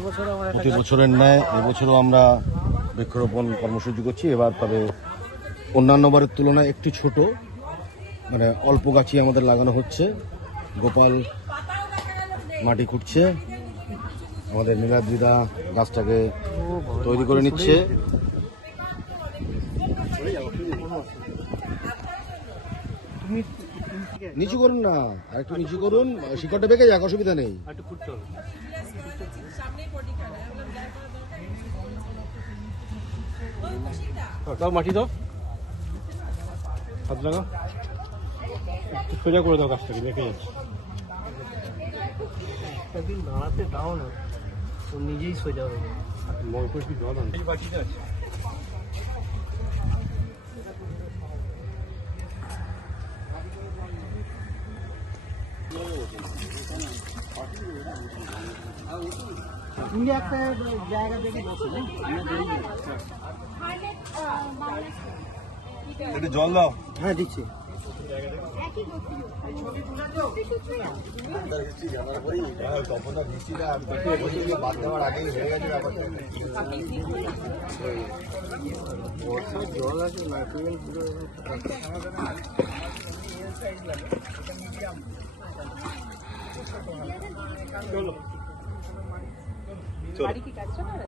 প্রতি বছরের ন্যায় এবছরও আমরা বৃক্ষরোপণ কর্মসূচি করছি। এবার তবে অন্যান্য বারের তুলনায় একটি ছোট, মানে অল্প গাছই আমাদের লাগানো হচ্ছে। গোপাল মাটি খুঁড়ছে, আমাদের নীলাদ্রিদা গাছটাকে তৈরি করে নিচ্ছে। নিচু করুন না, আর একটু নিচু করুন, শিকড়টা বেঁকে যাক, অসুবিধা নেই। দাও মাটি দাও, হাত লাগা, একটু সোজা করে দাও গাছটাকে, বেঁকে যাচ্ছে। একদিন দাঁড়াতে দাও না, ও নিজেই সোজা হয়ে যাবে। অল্প একটু জল আন। এই বাটিটা আছে। তুমি একটা জায়গা দেখে বসে, একটু জল দাও। হ্যাঁ দিচ্ছি। বর্ষার জল আছে, নাইট্রোজেন পুরো চলো।